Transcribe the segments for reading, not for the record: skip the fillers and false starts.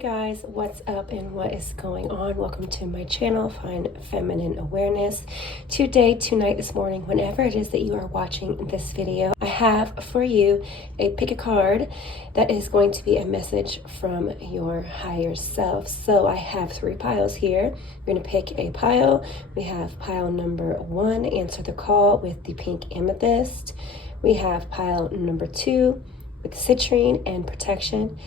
guys, what's up and what is going on? Welcome to my channel, Find Feminine Awareness. Today, tonight, this morning, whenever it is that you are watching this video, I have for you a pick a card that is going to be a message from your higher self. So I have 3 piles here. We're going to pick a pile. We have pile number 1, answer the call with the pink amethyst. We have pile number 2 with citrine and protection.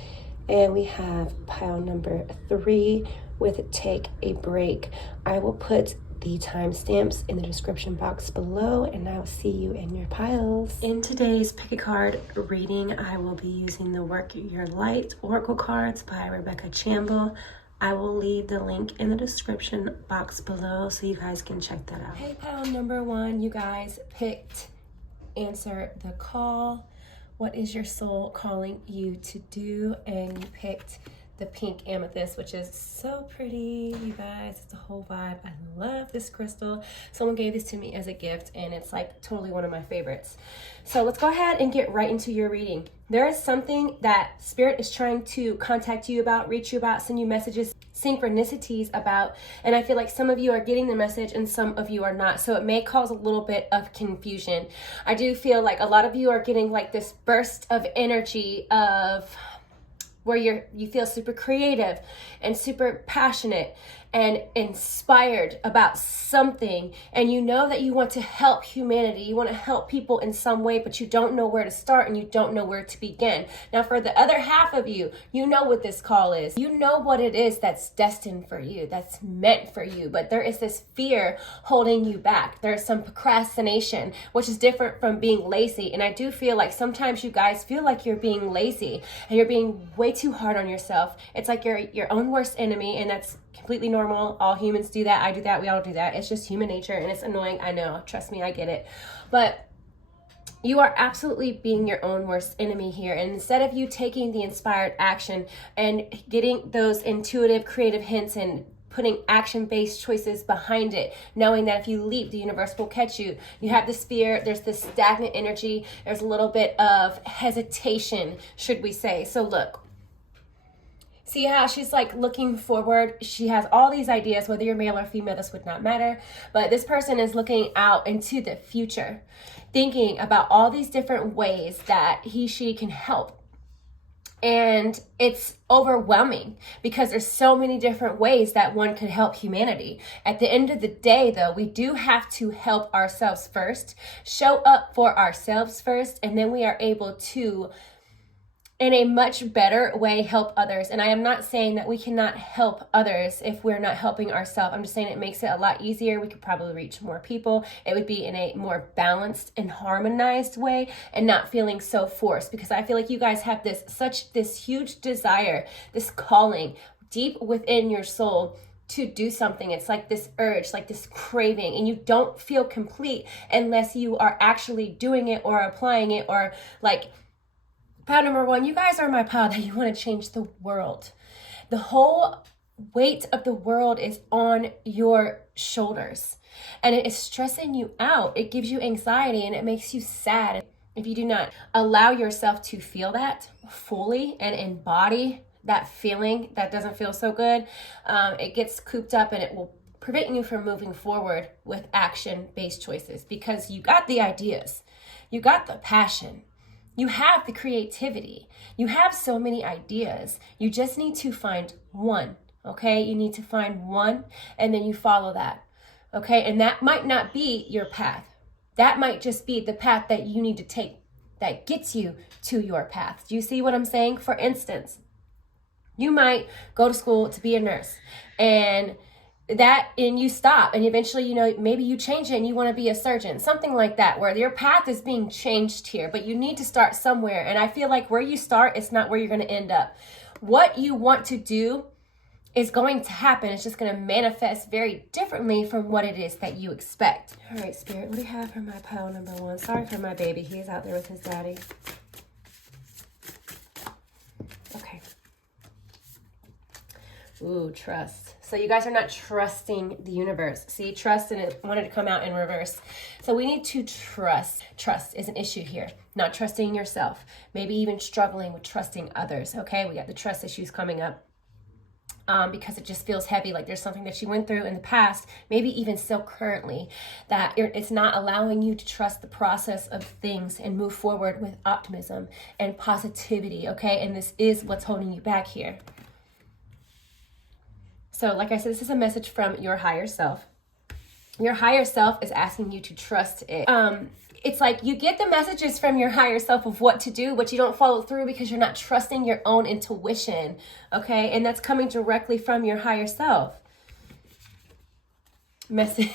And we have pile number 3 with take a break. I will put the timestamps in the description box below, and I will see you in your piles. In today's pick a card reading, I will be using the Work Your Light Oracle cards by Rebecca Chambell. I will leave the link in the description box below so you guys can check that out. Hey, pile number 1, you guys picked answer the call. What is your soul calling you to do? And you picked the pink amethyst, which is so pretty, you guys. It's a whole vibe. I love this crystal. Someone gave this to me as a gift, and it's like totally one of my favorites. So let's go ahead and get right into your reading. There is something that Spirit is trying to contact you about, reach you about, send you messages, synchronicities about, and I feel like some of you are getting the message and some of you are not, so it may cause a little bit of confusion. I do feel like a lot of you are getting like this burst of energy of where you feel super creative and super passionate and inspired about something, and you know that you want to help humanity, you want to help people in some way, but you don't know where to start and you don't know where to begin. Now for the other half of you, you know what this call is. You know what it is that's destined for you, that's meant for you, but there is this fear holding you back. There's some procrastination, which is different from being lazy. And I do feel like sometimes you guys feel like you're being lazy and you're being way too hard on yourself. It's like you're your own worst enemy, and that's completely normal. All humans do that. I do that. We all do that. It's just human nature, and it's annoying. I know. Trust me, I get it. But you are absolutely being your own worst enemy here. And instead of you taking the inspired action and getting those intuitive, creative hints and putting action-based choices behind it, knowing that if you leap, the universe will catch you. You have this fear, there's this stagnant energy, there's a little bit of hesitation, should we say. So look, see how she's like looking forward. She has all these ideas, whether you're male or female, this would not matter. But this person is looking out into the future, thinking about all these different ways that she can help. And it's overwhelming because there's so many different ways that one could help humanity. At the end of the day, though, we do have to help ourselves first, show up for ourselves first, and then we are able to, in a much better way, help others. And I am not saying that we cannot help others if we're not helping ourselves. I'm just saying it makes it a lot easier. We could probably reach more people. It would be in a more balanced and harmonized way and not feeling so forced, because I feel like you guys have this huge desire, this calling deep within your soul to do something. It's like this urge, like this craving, and you don't feel complete unless you are actually doing it or applying it, or like pile number 1, you guys are my pile that you want to change the world. The whole weight of the world is on your shoulders, and it is stressing you out. It gives you anxiety and it makes you sad. If you do not allow yourself to feel that fully and embody that feeling that doesn't feel so good, it gets cooped up and it will prevent you from moving forward with action-based choices, because you got the ideas, you got the passion, you have the creativity. You have so many ideas. You just need to find one, okay? You need to find one, and then you follow that, okay? And that might not be your path. That might just be the path that you need to take that gets you to your path. Do you see what I'm saying? For instance, you might go to school to be a nurse, and you stop, and eventually, maybe you change it and you want to be a surgeon, something like that, where your path is being changed here, but you need to start somewhere. And I feel like where you start is not where you're going to end up. What you want to do is going to happen. It's just going to manifest very differently from what it is that you expect. All right, Spirit, what do you have for my pile number 1? Sorry for my baby. He's out there with his daddy. Okay. Ooh, trust. So you guys are not trusting the universe. See, trust, and it wanted to come out in reverse. So we need to trust. Trust is an issue here. Not trusting yourself. Maybe even struggling with trusting others. Okay, we got the trust issues coming up. because it just feels heavy, like there's something that you went through in the past, maybe even still currently, that it's not allowing you to trust the process of things and move forward with optimism and positivity, okay? And this is what's holding you back here. So like I said, this is a message from your higher self. Your higher self is asking you to trust it. It's like you get the messages from your higher self of what to do, but you don't follow through because you're not trusting your own intuition, okay? And that's coming directly from your higher self. Message.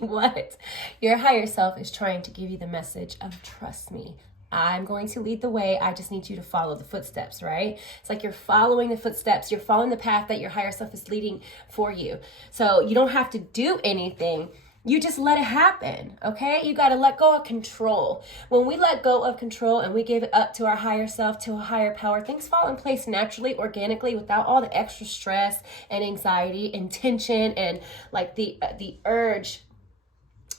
What? Your higher self is trying to give you the message of trust me. I'm going to lead the way. I just need you to follow the footsteps, right? It's like you're following the footsteps. You're following the path that your higher self is leading for you. So you don't have to do anything. You just let it happen, okay? You got to let go of control. When we let go of control and we give it up to our higher self, to a higher power, things fall in place naturally, organically, without all the extra stress and anxiety and tension and like the urge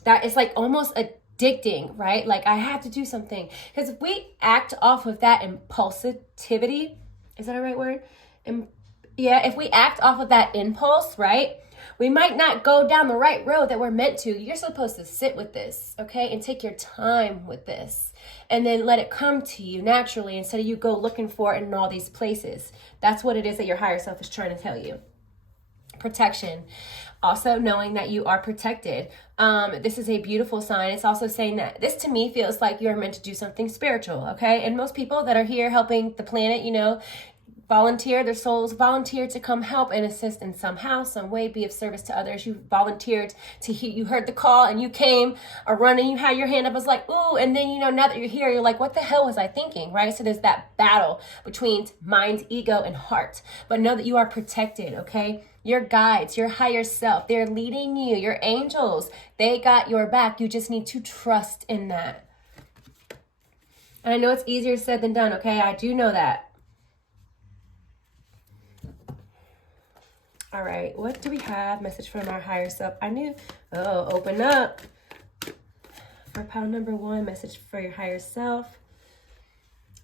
that is like almost addicting, right? Like I have to do something. Because if we act off of that impulsivity, is that a right word? If we act off of that impulse, right? We might not go down the right road that we're meant to. You're supposed to sit with this, okay? And take your time with this. And then let it come to you naturally instead of you go looking for it in all these places. That's what it is that your higher self is trying to tell you. Protection. Also knowing that you are protected. This is a beautiful sign. It's also saying that this to me feels like you're meant to do something spiritual, okay? And most people that are here helping the planet, you know, volunteer, their souls volunteer to come help and assist in somehow, some way, be of service to others. You volunteered to hear, you heard the call and you came or running, you had your hand up, I was like, ooh, and then, you know, now that you're here, you're like, what the hell was I thinking, right? So there's that battle between mind, ego, and heart. But know that you are protected, okay? Your guides, your higher self, they're leading you, your angels, they got your back. You just need to trust in that. And I know it's easier said than done, okay? I do know that. All right, what do we have? Message from our higher self. Open up. For pile number 1, message for your higher self.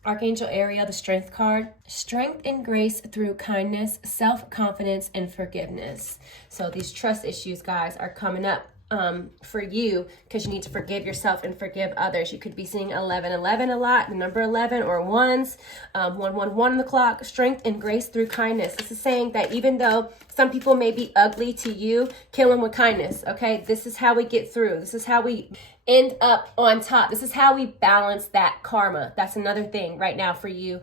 Archangel Ariel, the Strength card. Strength and grace through kindness, self-confidence, and forgiveness. So these trust issues, guys, are coming up for you because you need to forgive yourself and forgive others. You could be seeing 1111 a lot, the number 11, or ones, 111 on the clock. Strength and grace through kindness. This is saying that even though some people may be ugly to you, kill them with kindness, okay? This is how we get through. This is how we end up on top. This is how we balance that karma. That's another thing right now for you.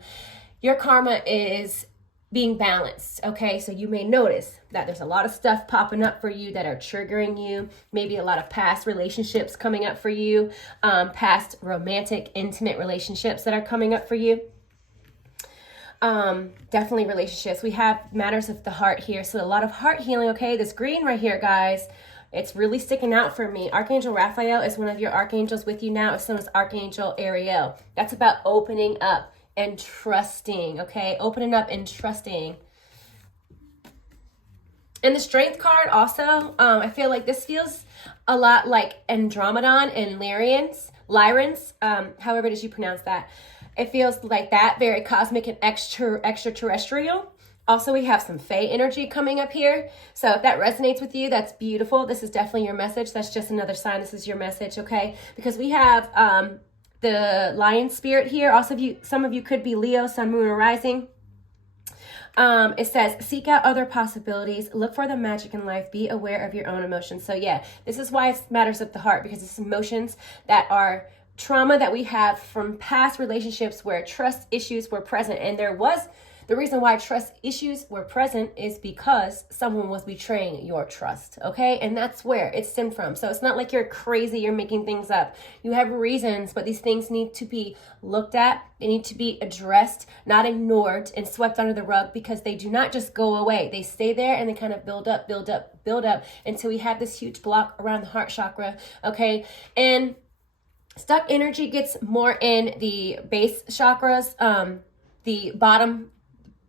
Your karma is being balanced, okay? So you may notice that there's a lot of stuff popping up for you that are triggering you, maybe a lot of past relationships coming up for you, past romantic, intimate relationships that are coming up for you. Definitely relationships. We have matters of the heart here, so a lot of heart healing, okay? This green right here, guys, it's really sticking out for me. Archangel Raphael is one of your archangels with you now, as well as Archangel Ariel. That's about opening up and trusting, okay? Opening up and trusting. And the Strength card also, I feel like this feels a lot like Andromedon and Lyrans, however it is you pronounce that. It feels like that, very cosmic and extraterrestrial. Also, we have some Fae energy coming up here. So if that resonates with you, that's beautiful. This is definitely your message. That's just another sign this is your message, okay? Because we have the lion spirit here. Also, some of you could be Leo, sun, moon, or rising. It says, seek out other possibilities, look for the magic in life, be aware of your own emotions. So yeah, this is why it matters of the heart, because it's emotions that are trauma that we have from past relationships where trust issues were present. And the reason why trust issues were present is because someone was betraying your trust, okay? And that's where it stemmed from. So it's not like you're crazy, you're making things up. You have reasons, but these things need to be looked at. They need to be addressed, not ignored and swept under the rug, because they do not just go away. They stay there and they kind of build up until we have this huge block around the heart chakra, okay? And stuck energy gets more in the base chakras, the bottom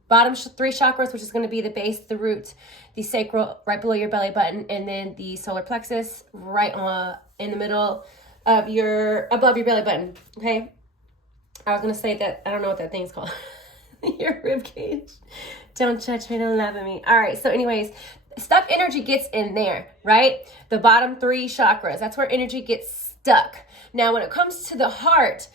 3 chakras, which is going to be the base, the root, the sacral, right below your belly button, and then the solar plexus right in the middle of above your belly button, okay? I was going to say that, I don't know what that thing's called. Your rib cage. Don't judge me, don't laugh at me. All right, so anyways, stuck energy gets in there, right? The bottom 3 chakras, that's where energy gets stuck. Now, when it comes to the heart,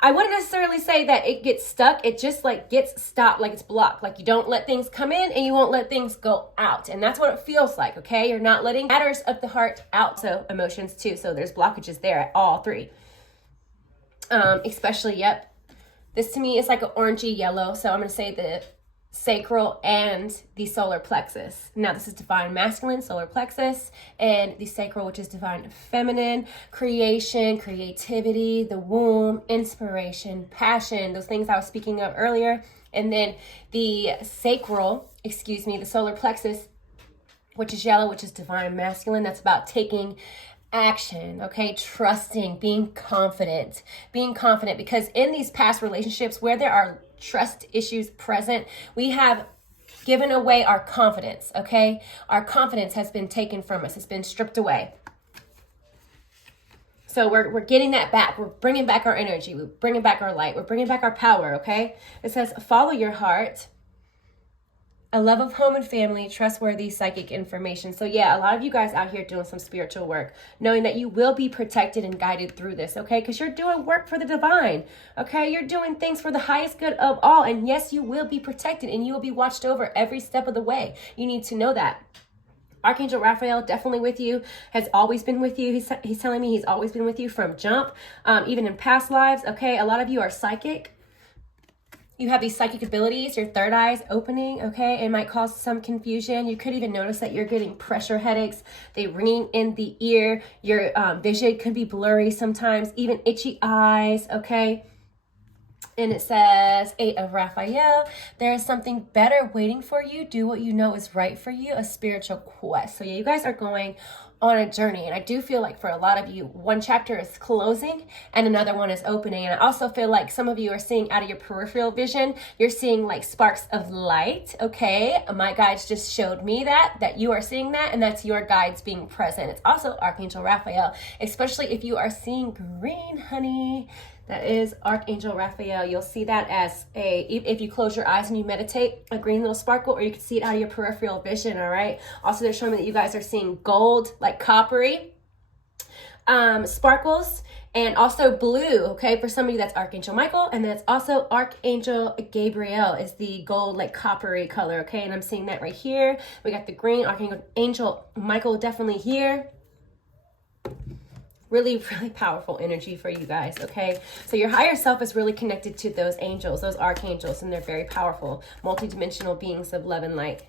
I wouldn't necessarily say that it gets stuck. It just like gets stopped, like it's blocked. Like you don't let things come in and you won't let things go out. And that's what it feels like, okay? You're not letting matters of the heart out. So emotions too. So there's blockages there at all 3. Especially, yep. This to me is like an orangey yellow. So I'm going to say the sacral and the solar plexus. Now this is divine masculine, solar plexus, and the sacral, which is divine feminine, creation, creativity, the womb, inspiration, passion, those things I was speaking of earlier. And then the sacral, the solar plexus, which is yellow, which is divine masculine. That's about taking action, okay? Trusting, being confident, because in these past relationships where there are trust issues present, we have given away our confidence, okay? Our confidence has been taken from us. It's been stripped away. So we're getting that back. We're bringing back our energy. We're bringing back our light. We're bringing back our power, okay? It says, follow your heart. A love of home and family, trustworthy psychic information. So yeah, a lot of you guys out here doing some spiritual work, knowing that you will be protected and guided through this, okay? Because you're doing work for the divine, okay? You're doing things for the highest good of all. And yes, you will be protected and you will be watched over every step of the way. You need to know that. Archangel Raphael, definitely with you, has always been with you. He's telling me he's always been with you from jump, even in past lives, okay? A lot of you are psychic. You have these psychic abilities, your third eye is opening, okay? It might cause some confusion. You could even notice that you're getting pressure headaches. They ringing in the ear. Your vision could be blurry sometimes, even itchy eyes, okay? And it says, 8 of Raphael, there is something better waiting for you. Do what you know is right for you, a spiritual quest. So yeah, you guys are going on a journey. And I do feel like for a lot of you, one chapter is closing and another one is opening. And I also feel like some of you are seeing out of your peripheral vision, you're seeing like sparks of light, okay? My guides just showed me that you are seeing that, and that's your guides being present. It's also Archangel Raphael, especially if you are seeing green, honey. That is Archangel Raphael. You'll see that as if you close your eyes and you meditate, a green little sparkle, or you can see it out of your peripheral vision, all right? Also, they're showing me that you guys are seeing gold, like coppery sparkles, and also blue, okay? For some of you, that's Archangel Michael, and that's also Archangel Gabriel is the gold, like coppery color, okay? And I'm seeing that right here. We got the green, Archangel Michael definitely here. Really, really powerful energy for you guys, okay? So your higher self is really connected to those angels, those archangels, and they're very powerful, multidimensional beings of love and light.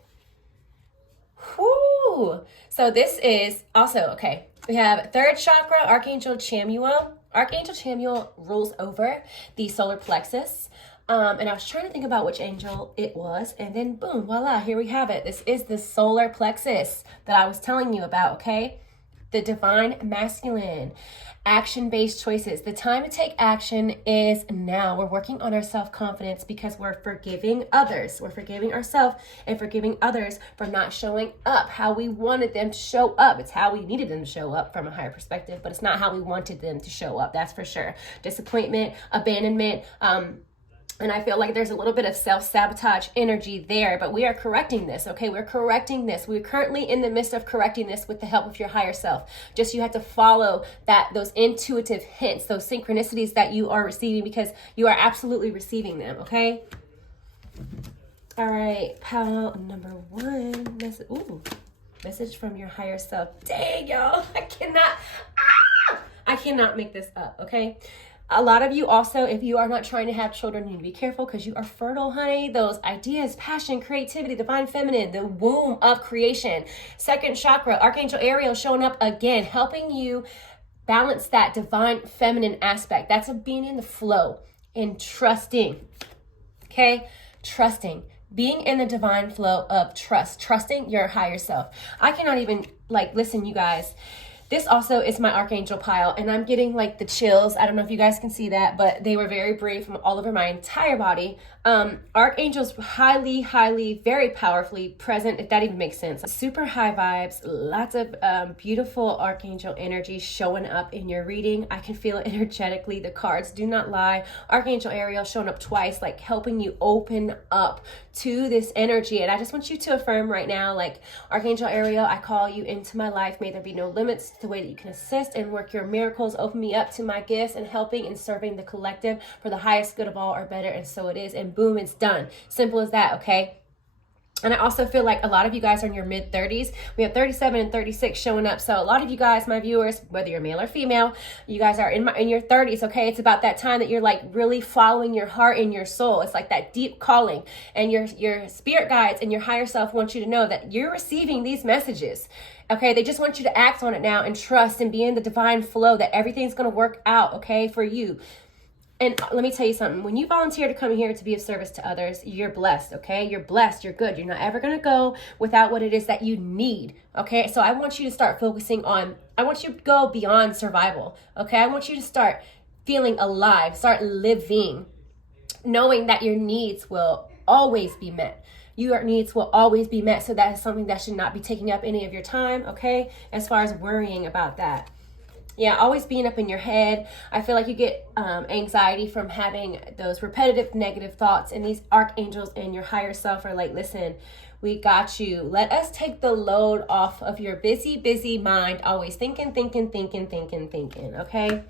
Whoo! So this is also, okay, we have third chakra, Archangel Chambell. Archangel Chambell rules over the solar plexus. And I was trying to think about which angel it was, and then boom, voila, here we have it. This is the solar plexus that I was telling you about, okay? The divine masculine, action-based choices. The time to take action is now. We're working on our self-confidence because we're forgiving others. We're forgiving ourselves and forgiving others for not showing up how we wanted them to show up. It's how we needed them to show up from a higher perspective, but it's not how we wanted them to show up. That's for sure. Disappointment, abandonment, and I feel like there's a little bit of self-sabotage energy there, but we are correcting this, okay? We're correcting this. We're currently in the midst of correcting this with the help of your higher self. Just you have to follow those intuitive hints, those synchronicities that you are receiving, because you are absolutely receiving them, okay? All right, pile number 1. Message from your higher self. Dang, y'all, I cannot make this up, okay? A lot of you also, if you are not trying to have children, you need to be careful because you are fertile, honey. Those ideas, passion, creativity, divine feminine, the womb of creation. Second chakra, Archangel Ariel showing up again, helping you balance that divine feminine aspect. That's of being in the flow and trusting, okay? Trusting. Being in the divine flow of trust. Trusting your higher self. I cannot even, listen, you guys. This also is my archangel pile, and I'm getting like the chills. I don't know if you guys can see that, but they were very brief from all over my entire body. Archangels highly, very powerfully present, if that even makes sense. Super high vibes, lots of beautiful archangel energy showing up in your reading. I can feel it energetically. The cards do not lie. Archangel Ariel showing up twice, like helping you open up to this energy. And I just want you to affirm right now, like, Archangel Ariel, I call you into my life. May there be no limits to the way that you can assist and work your miracles. Open me up to my gifts and helping and serving the collective for the highest good of all or better. And so it is. And boom, it's done. Simple as that, okay? And I also feel like a lot of you guys are in your mid-30s. We have 37 and 36 showing up. So a lot of you guys, my viewers, whether you're male or female, you guys are in your 30s, okay? It's about that time that you're like really following your heart and your soul. It's like that deep calling. And your spirit guides and your higher self want you to know that you're receiving these messages. Okay, they just want you to act on it now and trust and be in the divine flow that everything's going to work out, okay, for you. And let me tell you something. When you volunteer to come here to be of service to others, you're blessed, okay? You're blessed. You're good. You're not ever going to go without what it is that you need, okay? So I want you to start focusing on, I want you to go beyond survival, okay? I want you to start feeling alive, start living, knowing that your needs will always be met. Your needs will always be met. So that is something that should not be taking up any of your time, okay? As far as worrying about that. Yeah, always being up in your head. I feel like you get anxiety from having those repetitive negative thoughts, and these archangels and your higher self are like, listen, we got you. Let us take the load off of your busy mind, always thinking, okay?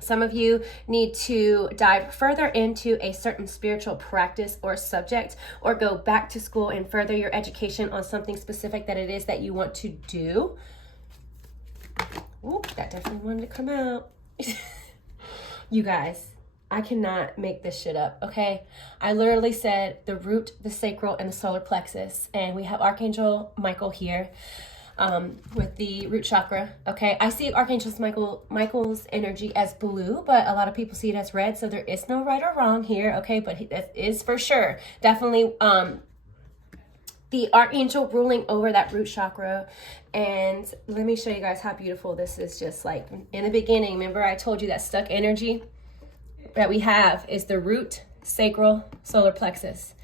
Some of you need to dive further into a certain spiritual practice or subject, or go back to school and further your education on something specific that it is that you want to do. Oop, that definitely wanted to come out. You guys, I cannot make this shit up, okay? I literally said the root, the sacral, and the solar plexus. And we have Archangel Michael here with the root chakra, okay? I see Archangel Michael's energy as blue, but a lot of people see it as red, so there is no right or wrong here, okay? But that is for sure definitely the archangel ruling over that root chakra. And let me show you guys how beautiful this is. Just like in the beginning, remember I told you that stuck energy that we have is the root, sacral, solar plexus.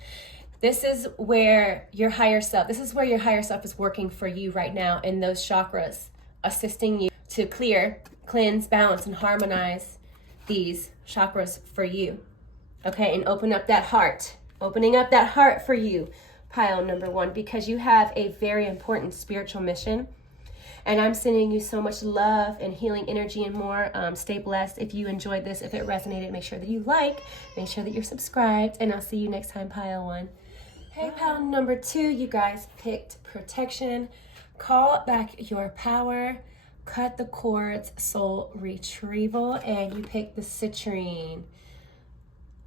This is where your higher self, is working for you right now in those chakras, assisting you to clear, cleanse, balance, and harmonize these chakras for you. Okay, and opening up that heart for you. Pile number one, because you have a very important spiritual mission, and I'm sending you so much love and healing energy and more. Stay blessed. If you enjoyed this, if it resonated, make sure that you make sure that you're subscribed, and I'll see you next time, pile one. Hey, pile number two, you guys picked protection, call back your power, cut the cords, soul retrieval, and you picked the citrine.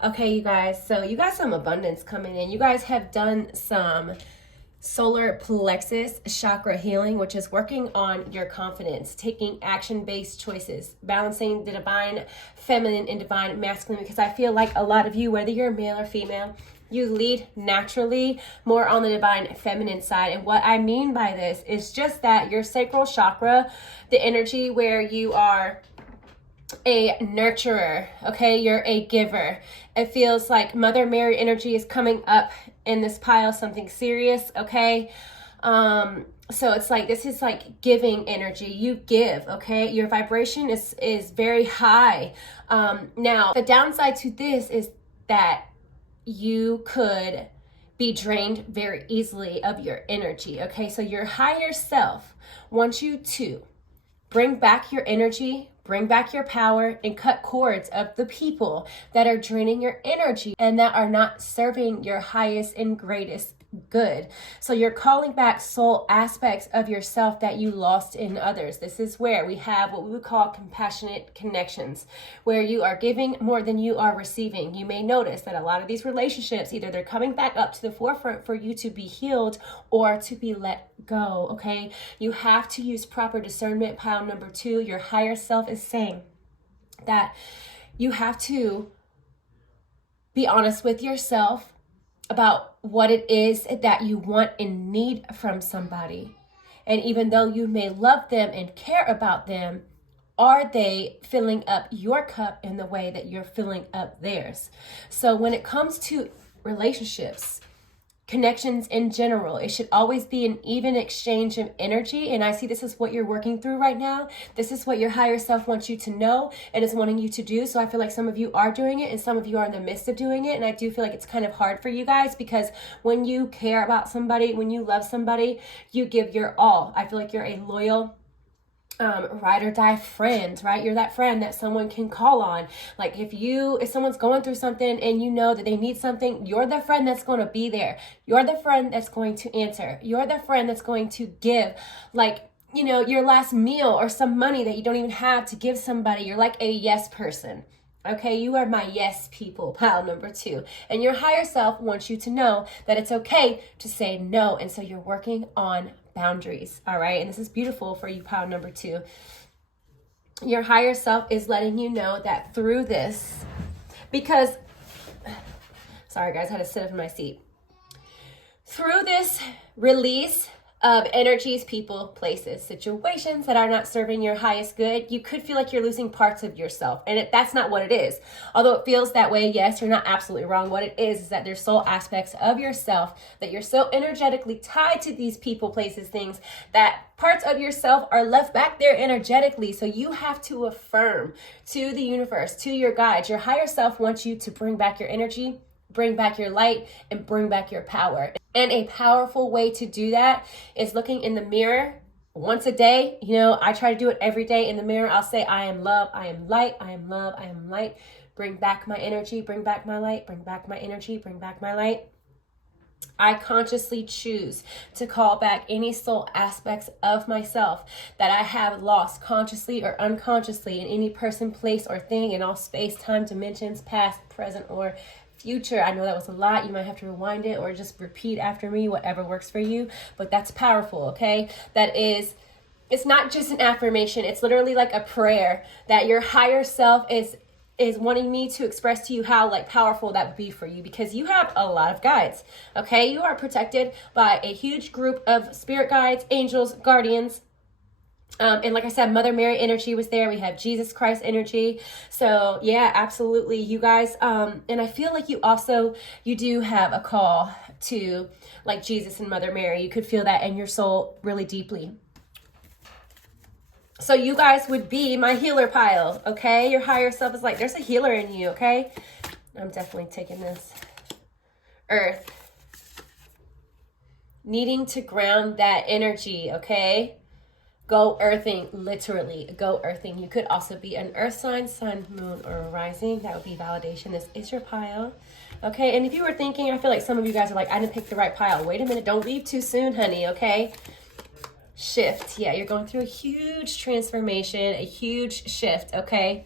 Okay, you guys, so you got some abundance coming in. You guys have done some solar plexus chakra healing, which is working on your confidence, taking action-based choices, balancing the divine feminine and divine masculine, because I feel like a lot of you, whether you're male or female, you lead naturally more on the divine feminine side. And what I mean by this is just that your sacral chakra, the energy where you are a nurturer, okay, you're a giver. It feels like Mother Mary energy is coming up in this pile, something serious, okay? So it's like, this is like giving energy. You give, okay? Your vibration is very high. Now, the downside to this is that you could be drained very easily of your energy, okay? So your higher self wants you to bring back your energy, bring back your power, and cut cords of the people that are draining your energy and that are not serving your highest and greatest good. So you're calling back soul aspects of yourself that you lost in others. This is where we have what we would call compassionate connections, where you are giving more than you are receiving. You may notice that a lot of these relationships, either they're coming back up to the forefront for you to be healed or to be let go, okay? You have to use proper discernment. Pile number two, your higher self is saying that you have to be honest with yourself about what it is that you want and need from somebody. And even though you may love them and care about them, are they filling up your cup in the way that you're filling up theirs? So when it comes to relationships, connections in general, it should always be an even exchange of energy. And I see this is what you're working through right now. This is what your higher self wants you to know and is wanting you to do. So I feel like some of you are doing it and some of you are in the midst of doing it. And I do feel like it's kind of hard for you guys, because when you care about somebody, when you love somebody, you give your all. I feel like you're a loyal ride or die friend, right? You're that friend that someone can call on. Like if someone's going through something and you know that they need something, you're the friend that's going to be there. You're the friend that's going to answer. You're the friend that's going to give, like, your last meal or some money that you don't even have to give somebody. You're like a yes person. Okay, you are my yes people, pile number 2. And your higher self wants you to know that it's okay to say no. And so you're working on boundaries, all right? And this is beautiful for you, pile number 2. Your higher self is letting you know that through this, because, sorry guys, I had to sit up in my seat. Through this release of energies, people, places, situations that are not serving your highest good, you could feel like you're losing parts of yourself. And that's not what it is. Although it feels that way, yes, you're not absolutely wrong. What it is that there's soul aspects of yourself that you're so energetically tied to these people, places, things, that parts of yourself are left back there energetically. So you have to affirm to the universe, to your guides. Your higher self wants you to bring back your energy, bring back your light, and bring back your power. And a powerful way to do that is looking in the mirror once a day. I try to do it every day. In the mirror, I'll say, I am love, I am light, I am love, I am light. Bring back my energy, bring back my light, bring back my energy, bring back my light. I consciously choose to call back any soul aspects of myself that I have lost consciously or unconsciously in any person, place, or thing in all space, time, dimensions, past, present, or future. I know that was a lot. You might have to rewind it or just repeat after me, whatever works for you. But that's powerful, okay? It's not just an affirmation. It's literally like a prayer that your higher self is wanting me to express to you how powerful that would be for you, because you have a lot of guides, okay? You are protected by a huge group of spirit guides, angels, guardians. And like I said, Mother Mary energy was there. We have Jesus Christ energy. So yeah, absolutely. You guys, and I feel like you do have a call to like Jesus and Mother Mary. You could feel that in your soul really deeply. So you guys would be my healer pile, okay? Your higher self is like, there's a healer in you, okay? I'm definitely taking this. Earth. Needing to ground that energy, okay? Go earthing, literally. Go earthing. You could also be an earth sign, sun, moon, or rising. That would be validation. This is your pile. Okay, and if you were thinking, I feel like some of you guys are like, I didn't pick the right pile. Wait a minute. Don't leave too soon, honey, okay? Shift. Yeah, you're going through a huge transformation, a huge shift, okay?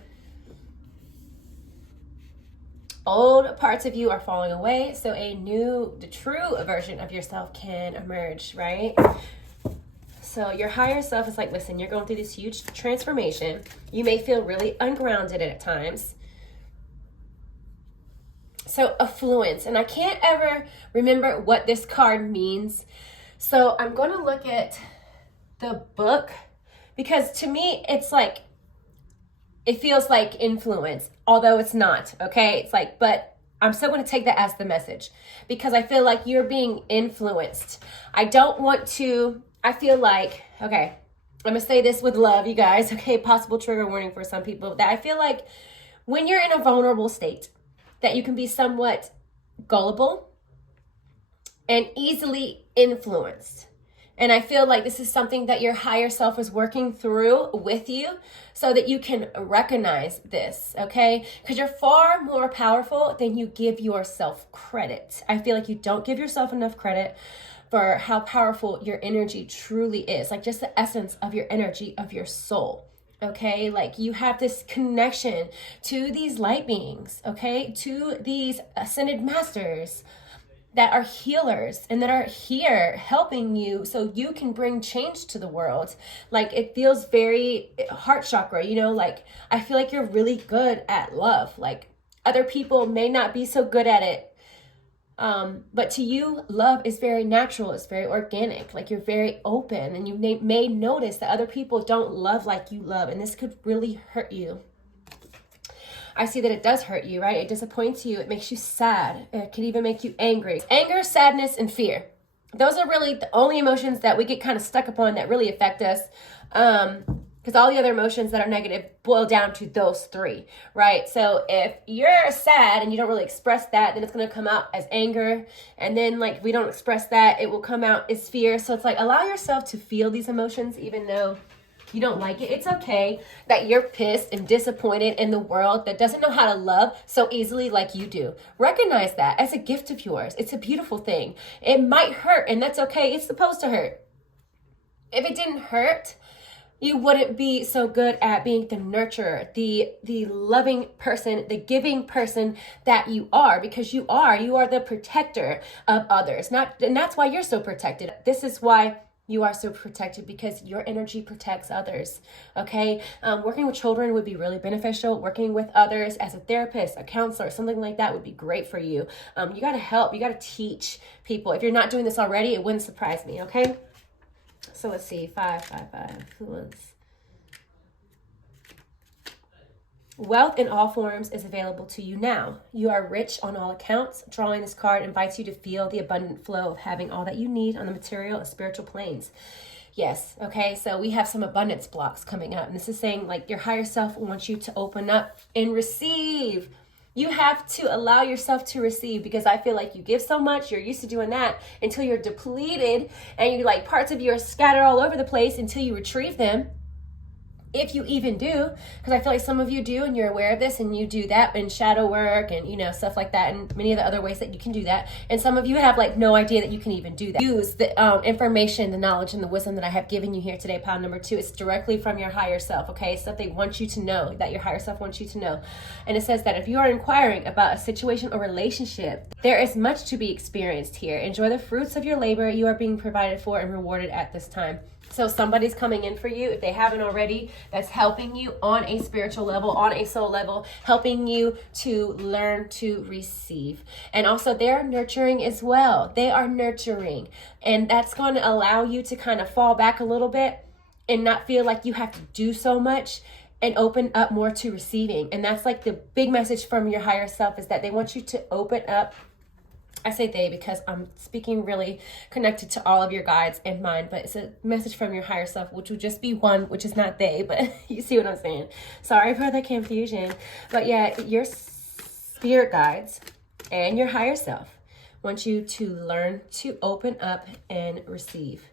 Old parts of you are falling away, so the true version of yourself can emerge, right? So your higher self is like, listen, you're going through this huge transformation. You may feel really ungrounded at times. So affluence, and I can't ever remember what this card means. So I'm going to look at the book, because to me, it's like, it feels like influence, although it's not, okay? It's like, but I'm still going to take that as the message, because I feel like you're being influenced. I feel like, okay, I'm going to say this with love, you guys, okay? Possible trigger warning for some people, that I feel like when you're in a vulnerable state, that you can be somewhat gullible and easily influenced. And I feel like this is something that your higher self is working through with you so that you can recognize this, okay? Because you're far more powerful than you give yourself credit. I feel like you don't give yourself enough credit for how powerful your energy truly is. Like just the essence of your energy, of your soul, okay? Like you have this connection to these light beings, okay? To these ascended masters that are healers and that are here helping you so you can bring change to the world. Like it feels very heart chakra, you know, like I feel like you're really good at love. Like other people may not be so good at it. But to you, love is very natural. It's very organic. Like you're very open, and you may notice that other people don't love like you love. And this could really hurt you. I see that it does hurt you, right? It disappoints you. It makes you sad. It can even make you angry. Anger, sadness, and fear. Those are really the only emotions that we get kind of stuck upon that really affect us. Because all the other emotions that are negative boil down to those three, right? So if you're sad and you don't really express that, then it's going to come out as anger. And then like if we don't express that, it will come out as fear. So it's like allow yourself to feel these emotions even though you don't like it. It's okay that you're pissed and disappointed in the world that doesn't know how to love so easily like you do. Recognize that as a gift of yours. It's a beautiful thing. It might hurt, and that's okay. It's supposed to hurt. If it didn't hurt, you wouldn't be so good at being the nurturer, the loving person, the giving person that you are, because you are the protector of others. And that's why you're so protected. This is why you are so protected, because your energy protects others, okay? Working with children would be really beneficial. Working with others as a therapist, a counselor, something like that would be great for you. You got to help. You got to teach people. If you're not doing this already, it wouldn't surprise me, okay? So let's see, 555, influence. Wealth in all forms is available to you now. You are rich on all accounts. Drawing this card invites you to feel the abundant flow of having all that you need on the material and spiritual planes. Yes, okay, so we have some abundance blocks coming up. And this is saying like your higher self wants you to open up and receive. You have to allow yourself to receive, because I feel like you give so much, you're used to doing that until you're depleted and you like parts of you are scattered all over the place until you retrieve them. If you even do, because I feel like some of you do and you're aware of this and you do that in shadow work and, you know, stuff like that, and many of the other ways that you can do that. And some of you have like no idea that you can even do that. Use the information, the knowledge, and the wisdom that I have given you here today, pile number 2. It's directly from your higher self, okay? Stuff they want you to know, that your higher self wants you to know. And it says that if you are inquiring about a situation or relationship, there is much to be experienced here. Enjoy the fruits of your labor. You are being provided for and rewarded at this time. So somebody's coming in for you, if they haven't already, that's helping you on a spiritual level, on a soul level, helping you to learn to receive. And also they're nurturing as well. They are nurturing. And that's going to allow you to kind of fall back a little bit and not feel like you have to do so much, and open up more to receiving. And that's like the big message from your higher self, is that they want you to open up. I say they because I'm speaking really connected to all of your guides and mine, but it's a message from your higher self, which would just be one, which is not they, but you see what I'm saying. Sorry for the confusion. But yeah, your spirit guides and your higher self want you to learn to open up and receive.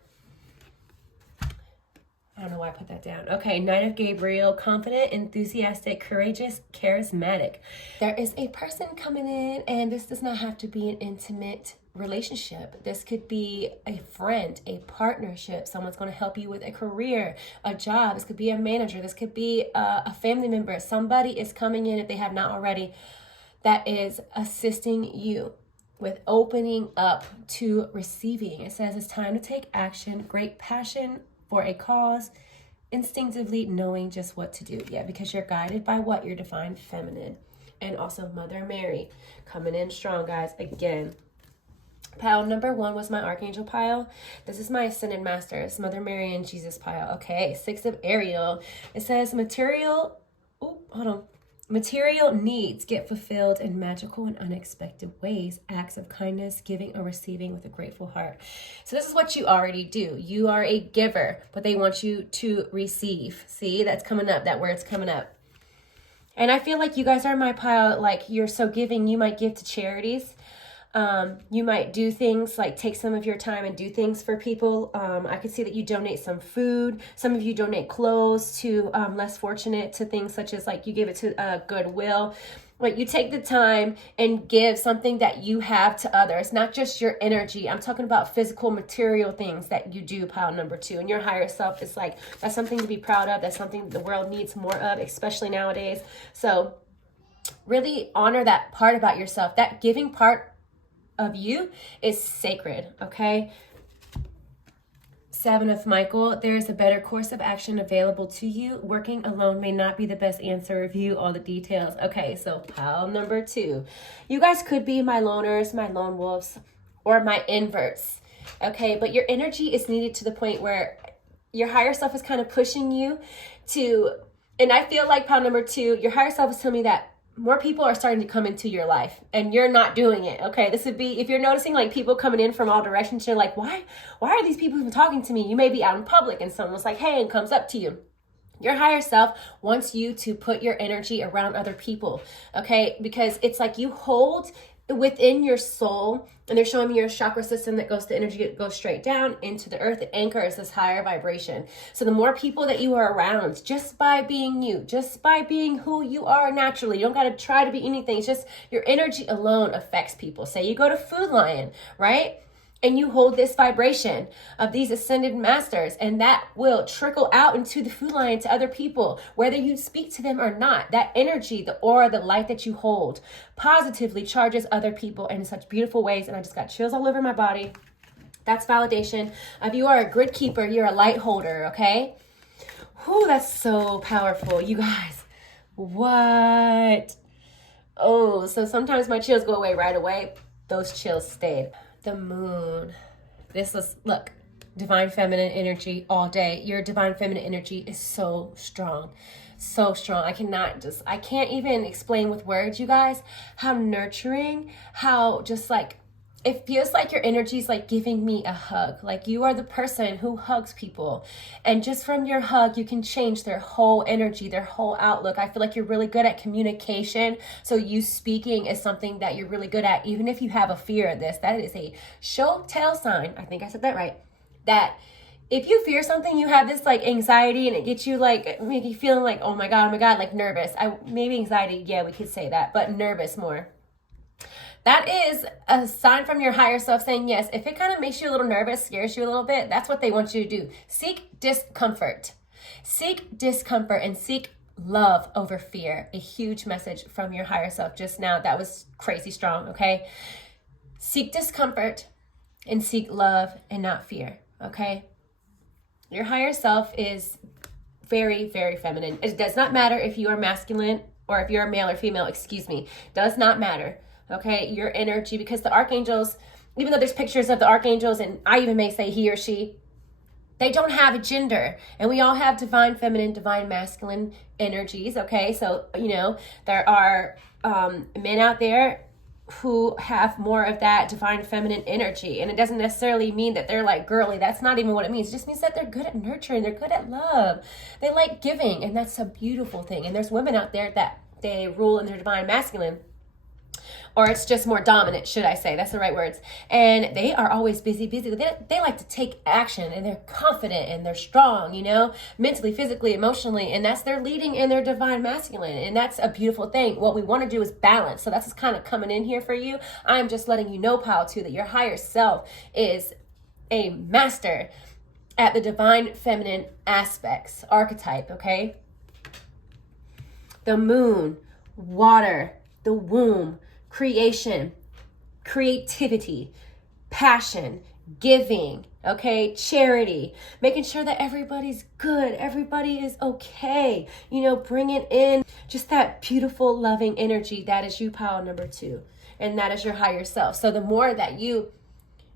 I don't know why I put that down. Okay, Knight of Gabriel, confident, enthusiastic, courageous, charismatic. There is a person coming in, and this does not have to be an intimate relationship. This could be a friend, a partnership. Someone's going to help you with a career, a job. This could be a manager. This could be a family member. Somebody is coming in, if they have not already, that is assisting you with opening up to receiving. It says it's time to take action, great passion for a cause, instinctively knowing just what to do. Yeah, because you're guided by what? Your divine feminine. And also Mother Mary coming in strong, guys. Again, pile number 1 was my Archangel pile. This is my Ascended Masters, Mother Mary and Jesus pile. Okay, 6 of Ariel. It says material needs get fulfilled in magical and unexpected ways. Acts of kindness, giving or receiving with a grateful heart. So this is what you already do. You are a giver, but they want you to receive. See, that's coming up. That word's coming up. And I feel like you guys are my pile. Like, you're so giving. You might give to charities. You might do things like take some of your time and do things for people. I could see that you donate some food. Some of you donate clothes to less fortunate, to things such as like you give it to Goodwill. Like, you take the time and give something that you have to others, not just your energy. I'm talking about physical, material things that you do, pile number 2. And your higher self is like, that's something to be proud of. That's something the world needs more of, especially nowadays. So really honor that part about yourself. That giving part of you is sacred, okay? Seven of Michael, there is a better course of action available to you. Working alone may not be the best answer. Review all the details. Okay, so pile number 2. You guys could be my loners, my lone wolves, or my inverts. Okay, but your energy is needed to the point where your higher self is kind of pushing you to, and I feel like pile number 2, your higher self is telling me that more people are starting to come into your life and you're not doing it. Okay, this would be if you're noticing like people coming in from all directions, you're like, why are these people even talking to me? You may be out in public and someone's like, hey, and comes up to you. Your higher self wants you to put your energy around other people, okay? Because it's like you hold within your soul, and they're showing me your chakra system that goes, the energy goes straight down into the earth. The anchor is this higher vibration. So the more people that you are around, just by being you, just by being who you are naturally, you don't got to try to be anything. It's just your energy alone affects people. Say you go to Food Lion, right? And you hold this vibration of these ascended masters, and that will trickle out into the Food Lion to other people, whether you speak to them or not. That energy, the aura, the light that you hold positively charges other people in such beautiful ways. And I just got chills all over my body. That's validation of you are a grid keeper. You're a light holder, okay? Whew, that's so powerful. You guys, what? Oh, so sometimes my chills go away right away. Those chills stayed. The moon. This is, look, divine feminine energy all day. Your divine feminine energy is so strong. So strong. I can't even explain with words, you guys, how nurturing, how just like, it feels like your energy is like giving me a hug. Like you are the person who hugs people. And just from your hug, you can change their whole energy, their whole outlook. I feel like you're really good at communication. So you speaking is something that you're really good at. Even if you have a fear of this, that is a tell sign. I think I said that right. That if you fear something, you have this like anxiety and it gets you like, make you feeling like, oh my God, like nervous. Maybe anxiety, yeah, we could say that, but nervous more. That is a sign from your higher self saying, yes, if it kind of makes you a little nervous, scares you a little bit, that's what they want you to do. Seek discomfort. Seek discomfort and seek love over fear. A huge message from your higher self just now. That was crazy strong, okay? Seek discomfort and seek love and not fear, okay? Your higher self is very, very feminine. It does not matter if you are masculine or if you're a male or female, does not matter. Okay, your energy, because the archangels, even though there's pictures of the archangels, and I even may say he or she, they don't have a gender, and we all have divine feminine, divine masculine energies. Okay, so there are men out there who have more of that divine feminine energy, and it doesn't necessarily mean that they're like girly. That's not even what it means. It just means that they're good at nurturing, they're good at love, they like giving, and that's a beautiful thing. And there's women out there that they rule in their divine masculine, or it's just more dominant, should I say. That's the right words. And they are always busy. They like to take action, and they're confident and they're strong, mentally, physically, emotionally. And that's their leading in their divine masculine. And that's a beautiful thing. What we want to do is balance. So that's kind of coming in here for you. I'm just letting you know, pal, too, that your higher self is a master at the divine feminine aspects, archetype, okay? The moon, water, the womb, creation, creativity, passion, giving, okay, charity, making sure that everybody's good, everybody is okay, bringing in just that beautiful, loving energy. That is you, pile number 2, and that is your higher self. So the more that you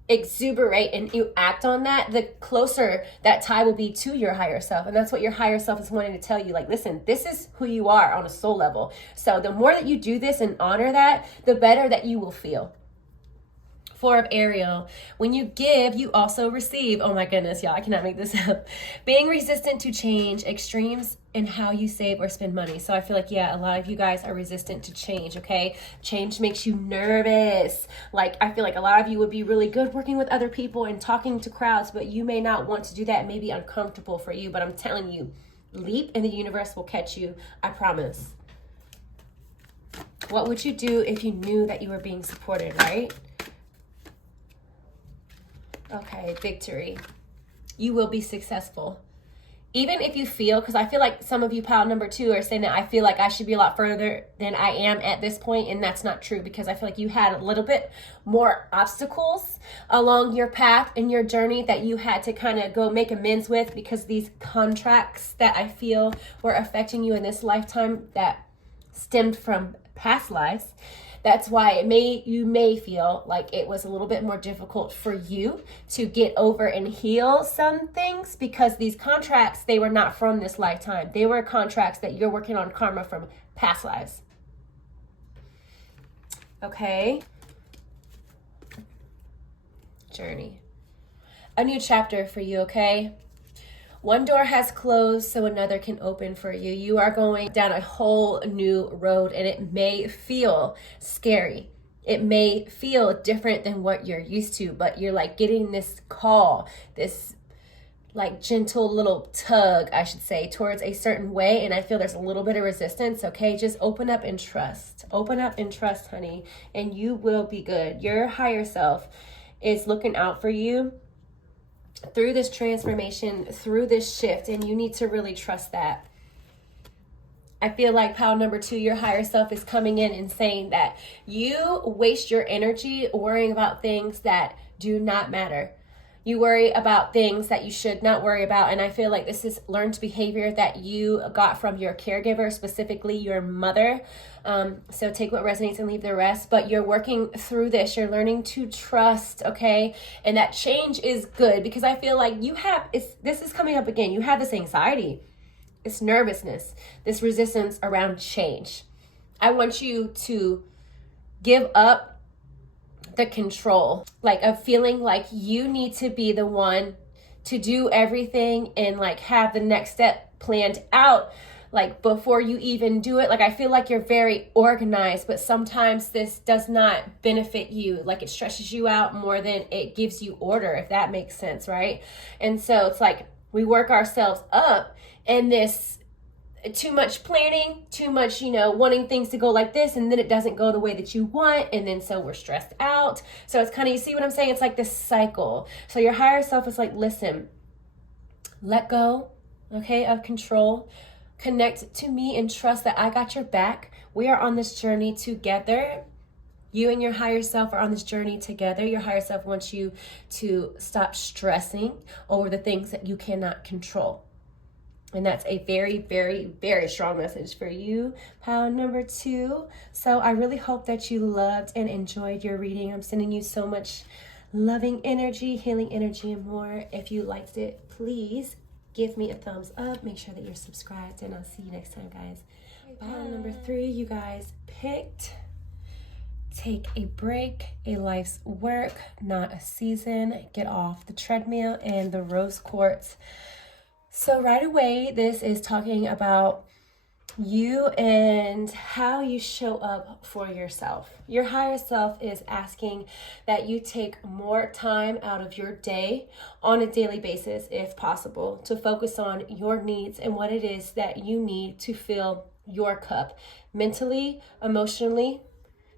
exuberate and you act on that, the closer that tie will be to your higher self. And that's what your higher self is wanting to tell you. Like, listen, this is who you are on a soul level. So the more that you do this and honor that, the better that you will feel. 4 of Ariel. When you give, you also receive. Oh my goodness, y'all, I cannot make this up. Being resistant to change, extremes in how you save or spend money. So I feel like, yeah, a lot of you guys are resistant to change, okay? Change makes you nervous. Like, I feel like a lot of you would be really good working with other people and talking to crowds, but you may not want to do that. It may be uncomfortable for you, but I'm telling you, leap and the universe will catch you. I promise. What would you do if you knew that you were being supported, right? Okay, victory. You will be successful. even if you feel, because I feel like some of you pile number 2 are saying that I feel like I should be a lot further than I am at this point, and that's not true, because I feel like you had a little bit more obstacles along your path and your journey that you had to kind of go make amends with, because these contracts that I feel were affecting you in this lifetime that stemmed from past lives. That's why you may feel like it was a little bit more difficult for you to get over and heal some things, because these contracts, they were not from this lifetime. They were contracts that you're working on karma from past lives. Okay. Journey. A new chapter for you, okay? One door has closed so another can open for you. You are going down a whole new road, and it may feel scary. It may feel different than what you're used to, but you're like getting this call, this like gentle little tug, I should say, towards a certain way. And I feel there's a little bit of resistance. Okay, just open up and trust. Open up and trust, honey, and you will be good. Your higher self is looking out for you through this transformation, through this shift, and you need to really trust that. I feel like pile number 2, your higher self is coming in and saying that you waste your energy worrying about things that do not matter. You worry about things that you should not worry about. And I feel like this is learned behavior that you got from your caregiver, specifically your mother. So take what resonates and leave the rest. But you're working through this. You're learning to trust, okay? And that change is good, because I feel like this is coming up again. You have this anxiety, this nervousness, this resistance around change. I want you to give up the control, like of feeling like you need to be the one to do everything and like have the next step planned out like before you even do it. Like I feel like you're very organized, but sometimes this does not benefit you. Like it stresses you out more than it gives you order, if that makes sense, right? And so it's like we work ourselves up, and this too much planning, too much, wanting things to go like this, and then it doesn't go the way that you want, and then so we're stressed out. So it's kind of, you see what I'm saying? It's like this cycle. So your higher self is like, listen, let go, okay, of control. Connect to me and trust that I got your back. We are on this journey together. You and your higher self are on this journey together. Your higher self wants you to stop stressing over the things that you cannot control. And that's a very, very, very strong message for you, pile number 2. So I really hope that you loved and enjoyed your reading. I'm sending you so much loving energy, healing energy, and more. If you liked it, please give me a thumbs up. Make sure that you're subscribed, and I'll see you next time, guys. Pile number 3, you guys picked take a break, a life's work, not a season. Get off the treadmill and the rose quartz. So right away, this is talking about you and how you show up for yourself. Your higher self is asking that you take more time out of your day on a daily basis, if possible, to focus on your needs and what it is that you need to fill your cup mentally, emotionally,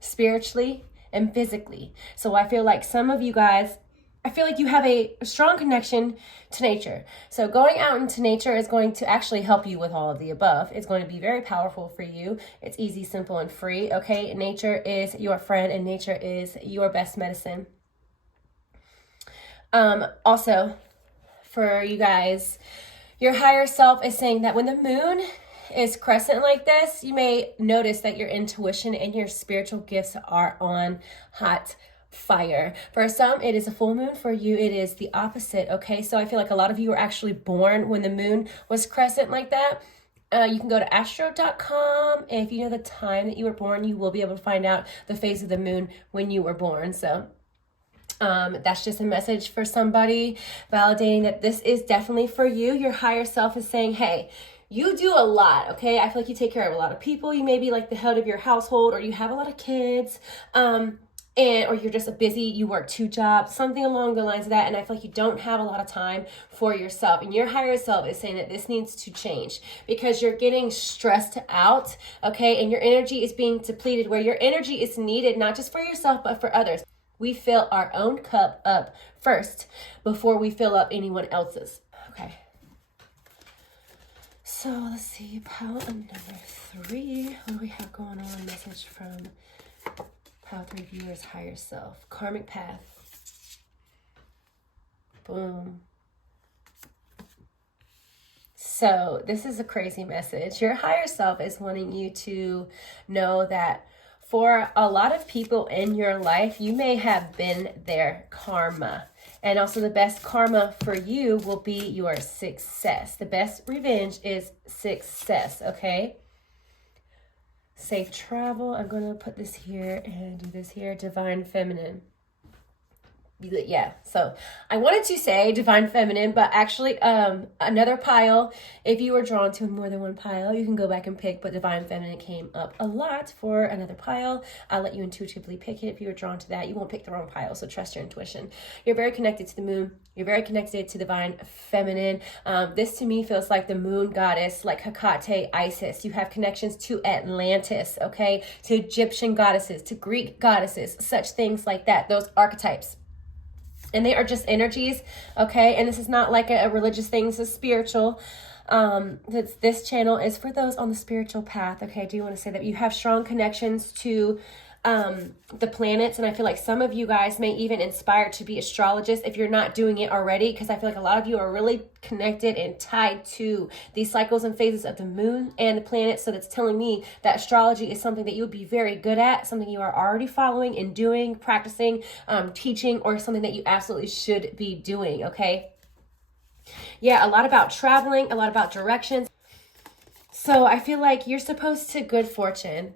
spiritually, and physically. So I feel like some of you guys, I feel like you have a strong connection to nature. So going out into nature is going to actually help you with all of the above. It's going to be very powerful for you. It's easy, simple, and free. Okay, nature is your friend, and nature is your best medicine. Also, for you guys, your higher self is saying that when the moon is crescent like this, you may notice that your intuition and your spiritual gifts are on hot fire. For some, it is a full moon. For you, it is the opposite. Okay, so I feel like a lot of you were actually born when the moon was crescent like that. You can go to astro.com. If you know the time that you were born, you will be able to find out the phase of the moon when you were born. So that's just a message for somebody, validating that this is definitely for you. Your higher self is saying, hey, you do a lot, okay? I feel like you take care of a lot of people. You may be like the head of your household, or you have a lot of kids, or you're just you work 2 jobs, something along the lines of that. And I feel like you don't have a lot of time for yourself. And your higher self is saying that this needs to change because you're getting stressed out, okay? And your energy is being depleted, where your energy is needed, not just for yourself, but for others. We fill our own cup up first before we fill up anyone else's. Okay. So let's see, pile number 3. What do we have going on? Message from pile 3 viewers, higher self. Karmic path. Boom. So this is a crazy message. Your higher self is wanting you to know that for a lot of people in your life, you may have been their karma. And also the best karma for you will be your success. The best revenge is success, okay? Safe travel. I'm going to put this here and do this here. Divine feminine. Yeah, so I wanted to say divine feminine, but actually another pile, if you were drawn to more than one pile, you can go back and pick, but divine feminine came up a lot for another pile. I'll let you intuitively pick it. If you were drawn to that, you won't pick the wrong pile, so trust your intuition. You're very connected to the moon. You're very connected to divine feminine. This to me feels like the moon goddess, like Hecate, Isis. You have connections to Atlantis, okay, to Egyptian goddesses, to Greek goddesses, such things like that, those archetypes. And they are just energies, okay? And this is not like a religious thing. This is spiritual. This channel is for those on the spiritual path, okay? I do want to say that you have strong connections to the planets. And I feel like some of you guys may even inspire to be astrologists if you're not doing it already, because I feel like a lot of you are really connected and tied to these cycles and phases of the moon and the planets. So that's telling me that astrology is something that you would be very good at, something you are already following and doing, practicing, teaching, or something that you absolutely should be doing, okay? Yeah, a lot about traveling, a lot about directions. So I feel like you're supposed to good fortune.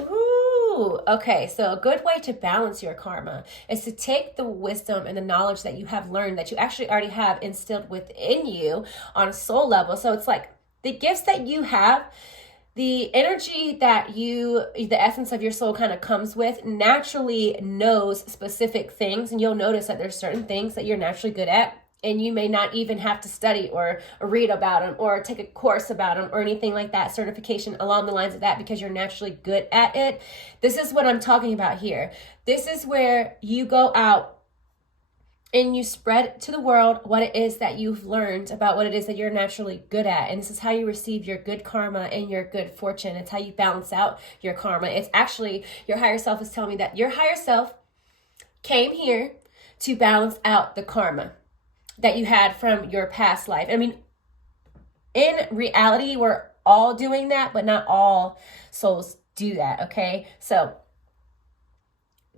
Ooh, okay, so a good way to balance your karma is to take the wisdom and the knowledge that you have learned, that you actually already have instilled within you on a soul level. So it's like the gifts that you have, the energy that the essence of your soul kind of comes with, naturally knows specific things. And you'll notice that there's certain things that you're naturally good at. And you may not even have to study or read about them or take a course about them or anything like that, certification along the lines of that, because you're naturally good at it. This is what I'm talking about here. This is where you go out and you spread to the world what it is that you've learned about what it is that you're naturally good at. And this is how you receive your good karma and your good fortune. It's how you balance out your karma. It's actually, your higher self is telling me that your higher self came here to balance out the karma that you had from your past life. I mean, in reality, we're all doing that, but not all souls do that, okay? So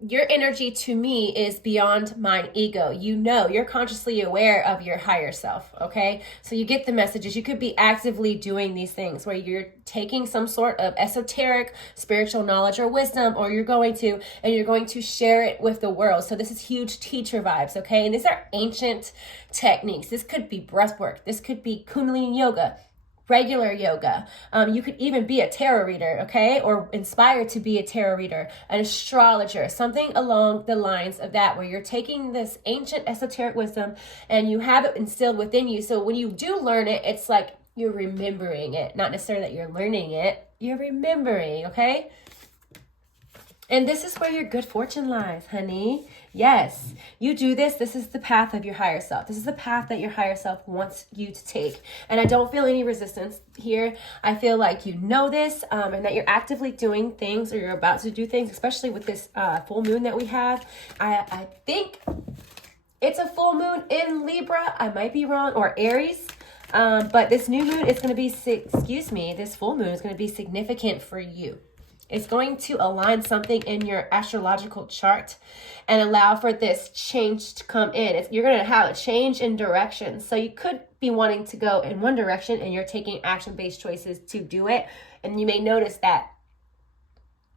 your energy to me is beyond mind ego. You know, you're consciously aware of your higher self, okay? So you get the messages. You could be actively doing these things where you're taking some sort of esoteric spiritual knowledge or wisdom, or you're going to share it with the world. So this is huge teacher vibes, okay? And these are ancient techniques. This could be breath work. This could be Kundalini yoga, regular yoga. You could even be a tarot reader, okay? Or inspired to be a tarot reader, an astrologer, something along the lines of that, where you're taking this ancient esoteric wisdom and you have it instilled within you. So when you do learn it, it's like you're remembering it. Not necessarily that you're learning it, you're remembering, okay? And this is where your good fortune lies, honey. Yes, you do this. This is the path of your higher self. This is the path that your higher self wants you to take. And I don't feel any resistance here. I feel like you know this, and that you're actively doing things, or you're about to do things, especially with this full moon that we have. I think it's a full moon in Libra. I might be wrong, or Aries. But this new moon is going to be, this full moon is going to be significant for you. It's going to align something in your astrological chart and allow for this change to come in. You're going to have a change in direction. So you could be wanting to go in one direction and you're taking action-based choices to do it. And you may notice that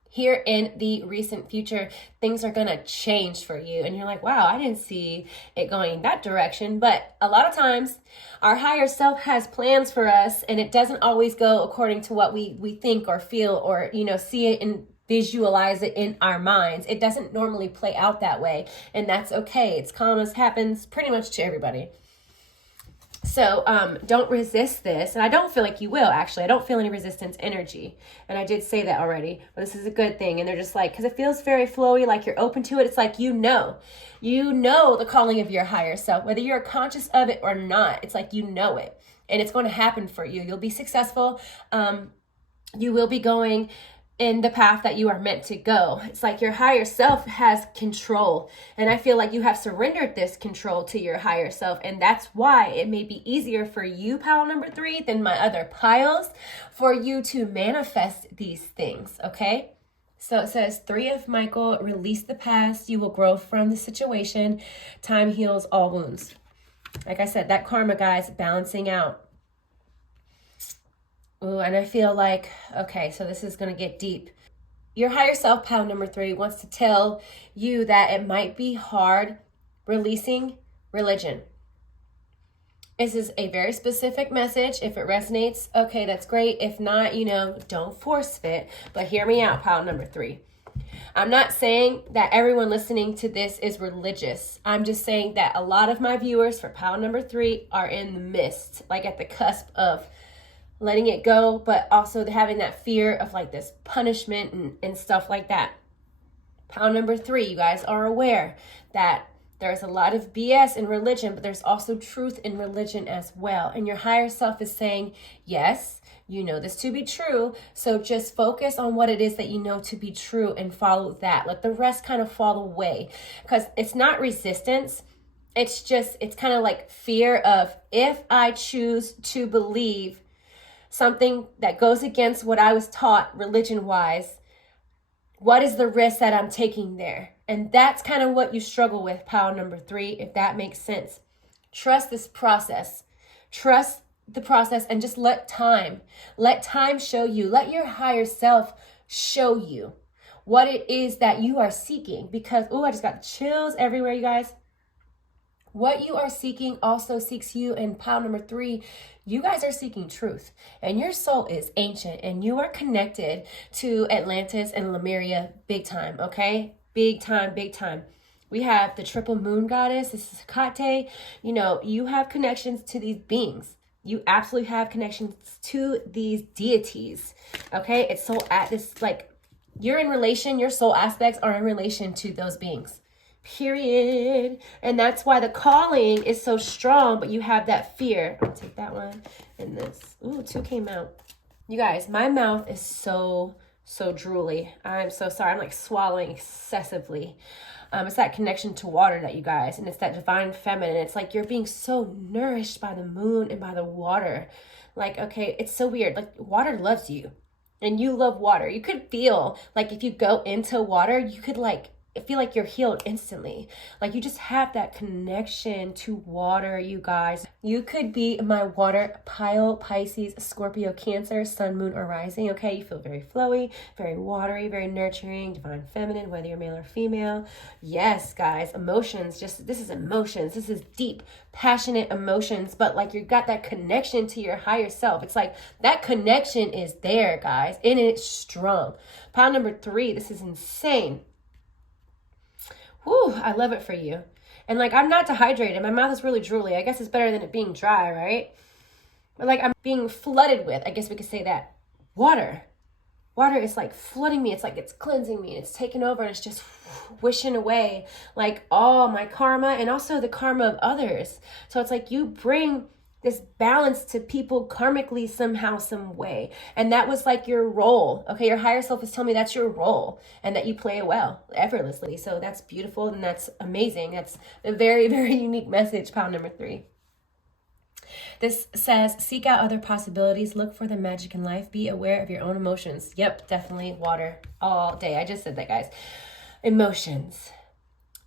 here in the recent future, things are going to change for you. And you're like, wow, I didn't see it going that direction. But a lot of times our higher self has plans for us, and it doesn't always go according to what we think or feel, or, see it and visualize it in our minds. It doesn't normally play out that way. And that's okay. It's calm, as happens pretty much to everybody. So don't resist this. And I don't feel like you will, actually. I don't feel any resistance energy. And I did say that already, but this is a good thing. And they're just like, because it feels very flowy, like you're open to it. It's like, you know the calling of your higher self, whether you're conscious of it or not. It's like, you know it. and it's going to happen for you. You'll be successful. You will be going in the path that you are meant to go. It's like your higher self has control. And I feel like you have surrendered this control to your higher self. And that's why it may be easier for you, pile number 3, than my other piles, for you to manifest these things, okay? So it says, 3 of Michael, release the past. You will grow from the situation. Time heals all wounds. Like I said, that karma, guys, balancing out. Ooh, and I feel like, okay, so this is going to get deep. Your higher self, pile number 3, wants to tell you that it might be hard releasing religion. This is a very specific message. If it resonates, okay, that's great. If not, don't force fit. But hear me out, pile number 3. I'm not saying that everyone listening to this is religious. I'm just saying that a lot of my viewers for pile number 3 are in the midst, like at the cusp of letting it go, but also having that fear of like this punishment and stuff like that. Pile number 3, you guys are aware that there's a lot of BS in religion, but there's also truth in religion as well. And your higher self is saying, yes, you know this to be true. So just focus on what it is that you know to be true and follow that. Let the rest kind of fall away, because it's not resistance. It's kind of like fear of, if I choose to believe something that goes against what I was taught religion-wise, what is the risk that I'm taking there? And that's kind of what you struggle with, pile number 3, if that makes sense. Trust this process. Trust the process and just let time show you. Let your higher self show you what it is that you are seeking. Because, I just got chills everywhere, you guys. What you are seeking also seeks you. And pile number 3, you guys are seeking truth. And your soul is ancient. And you are connected to Atlantis and Lemuria big time, okay? Big time, big time. We have the triple moon goddess. This is Hecate. You have connections to these beings. You absolutely have connections to these deities, okay? It's so at this, like, you're in relation, your soul aspects are in relation to those beings. Period. And that's why the calling is so strong, but you have that fear. I'll take that one and this. Ooh, 2 came out. You guys, my mouth is so drooly. I'm so sorry. I'm like swallowing excessively. It's that connection to water that you guys, and it's that divine feminine. It's like you're being so nourished by the moon and by the water. Like, okay, it's so weird. Like, water loves you and you love water. You could feel like if you go into water, you could feel like you're healed instantly. Like, you just have that connection to water, you guys. You could be my water pile, Pisces, Scorpio, Cancer, Sun, Moon, or Rising, okay? You feel very flowy, very watery, very nurturing, divine feminine, whether you're male or female. Yes, guys, emotions, this is emotions. This is deep, passionate emotions, but like you got that connection to your higher self. It's like that connection is there, guys, and it's strong. Pile number 3, this is insane. Whew, I love it for you. And like, I'm not dehydrated. My mouth is really drooly. I guess it's better than it being dry, right? But like, I'm being flooded with, I guess we could say that, water. Water is like flooding me. It's like it's cleansing me. It's taking over and it's just wishing away like all my karma and also the karma of others. So it's like you bring this balance to people karmically somehow, some way. And that was like your role. Okay, your higher self is telling me that's your role and that you play it well, effortlessly. So that's beautiful and that's amazing. That's a very, very unique message, pile number 3. This says, seek out other possibilities, look for the magic in life, be aware of your own emotions. Yep, definitely water all day. I just said that, guys. Emotions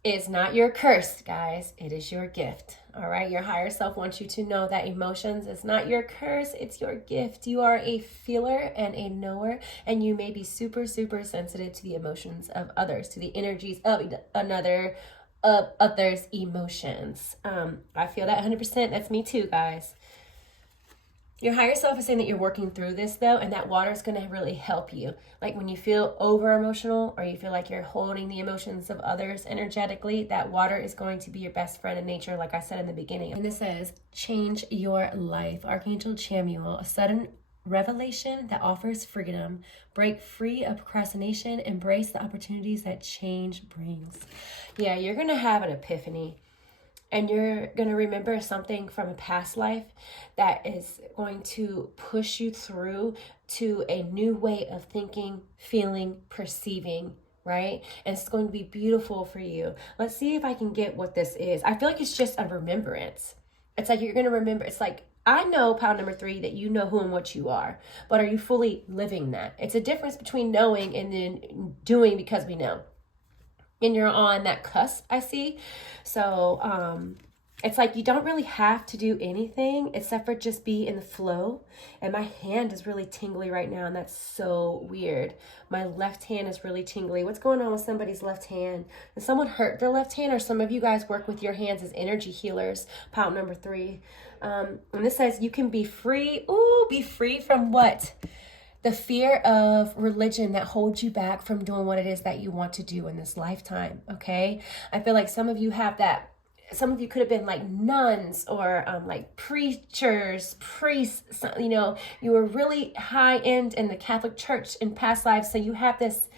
is not your curse, guys. It is your gift. All right. Your higher self wants you to know that emotions is not your curse. It's your gift. You are a feeler and a knower, and you may be super, super sensitive to the emotions of others, to the energies of others' emotions. I feel that 100%. That's me too, guys. Your higher self is saying that you're working through this though, and that water is going to really help you. Like when you feel over emotional or you feel like you're holding the emotions of others energetically, that water is going to be your best friend in nature, like I said in the beginning. And this says, change your life. Archangel Chambell, a sudden revelation that offers freedom. Break free of procrastination. Embrace the opportunities that change brings. Yeah, you're going to have an epiphany. and you're going to remember something from a past life that is going to push you through to a new way of thinking, feeling, perceiving, right? And it's going to be beautiful for you. Let's see if I can get what this is. I feel like it's just a remembrance. It's like you're going to remember. It's like, I know, pile number 3, that you know who and what you are, but are you fully living that? It's a difference between knowing and then doing because we know. And you're on that cusp, I see. So it's like you don't really have to do anything except for just be in the flow. And my hand is really tingly right now, and that's so weird. My left hand is really tingly. What's going on with somebody's left hand? Did someone hurt their left hand? Or some of you guys work with your hands as energy healers? Pile number 3. And this says you can be free. Ooh, be free from what? The fear of religion that holds you back from doing what it is that you want to do in this lifetime, okay? I feel like some of you have that. Some of you could have been like nuns or like preachers, priests, you know, you were really high end in the Catholic Church in past lives. So you have this,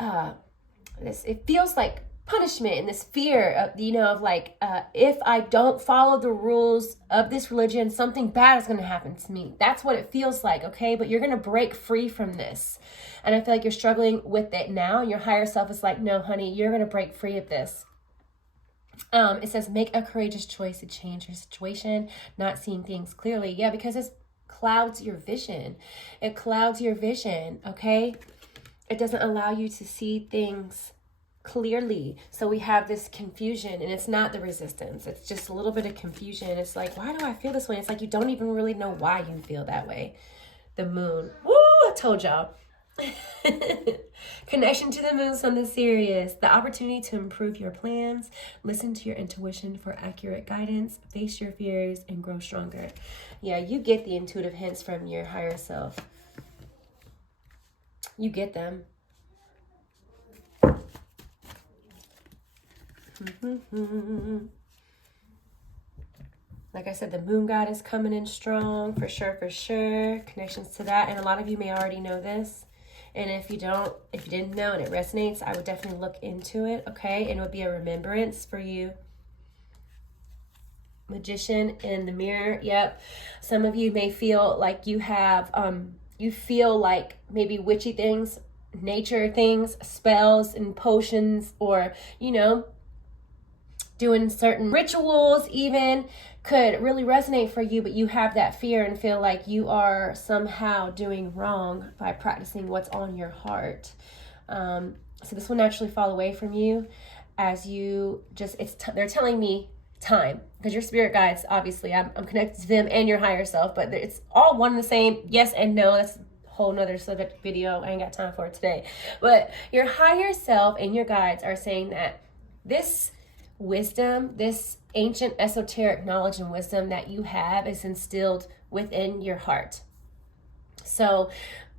it feels like punishment and this fear of, you know, of like, if I don't follow the rules of this religion, something bad is going to happen to me. That's what it feels like, okay? But you're going to break free from this. And I feel like you're struggling with it now. And your higher self is like, no, honey, you're going to break free of this. It says, make a courageous choice to change your situation, not seeing things clearly. Yeah, because it clouds your vision. It clouds your vision, okay? It doesn't allow you to see things clearly. So we have this confusion, and it's not the resistance. It's just a little bit of confusion. It's like, why do I feel this way? It's like you don't even really know why you feel that way. The moon. Woo! I told y'all. Connection to the moon, something serious. The opportunity to improve your plans, listen to your intuition for accurate guidance, face your fears, and grow stronger. Yeah, you get the intuitive hints from your higher self. You get them. Like I said, the moon god is coming in strong, for sure, for sure. Connections to that. And a lot of you may already know this. And if you didn't know and it resonates, I would definitely look into it, okay? And it would be a remembrance for you. Magician in the mirror, yep. Some of you may feel like you have, you feel like maybe witchy things, nature things, spells and potions, or, you know, doing certain rituals even could really resonate for you, but you have that fear and feel like you are somehow doing wrong by practicing what's on your heart. So this will naturally fall away from you as you just, they're telling me time, because your spirit guides, obviously, I'm connected to them and your higher self, but it's all one and the same. Yes and no. That's a whole nother subject video. I ain't got time for it today. But your higher self and your guides are saying that this wisdom, this ancient esoteric knowledge and wisdom that you have is instilled within your heart. So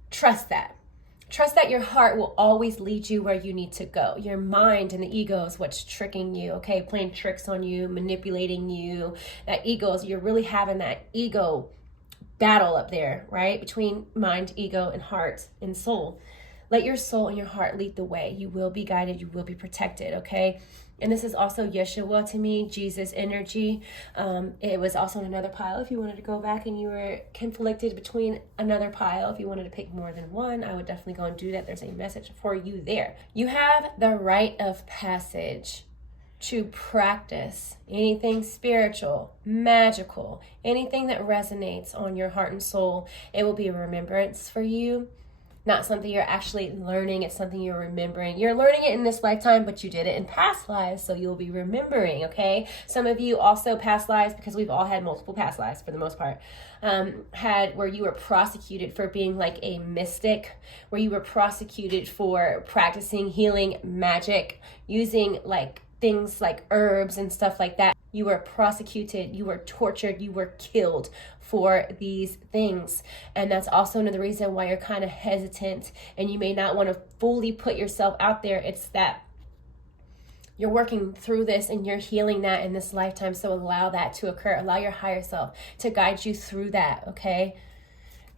trust that. Trust that your heart will always lead you where you need to go. Your mind and the ego is what's tricking you, okay? Playing tricks on you, manipulating you. That ego is, you're really having that ego battle up there, right? Between mind, ego, and heart and soul. Let your soul and your heart lead the way. You will be guided. You will be protected, okay? And this is also Yeshua to me, Jesus energy. It was also in another pile. If you wanted to go back and you were conflicted between another pile, if you wanted to pick more than one, I would definitely go and do that. There's a message for you there. You have the rite of passage to practice anything spiritual, magical, anything that resonates on your heart and soul. It will be a remembrance for you. Not something you're actually learning. It's something you're remembering. You're learning it in this lifetime, but you did it in past lives, so you'll be remembering, okay? Some of you also past lives, because we've all had multiple past lives for the most part, had where you were prosecuted for being like a mystic, where you were prosecuted for practicing healing magic, using like things like herbs and stuff like that. You were prosecuted, you were tortured, you were killed for these things. And that's also another reason why you're kind of hesitant and you may not want to fully put yourself out there. It's that you're working through this and you're healing that in this lifetime. So allow that to occur. Allow your higher self to guide you through that, okay?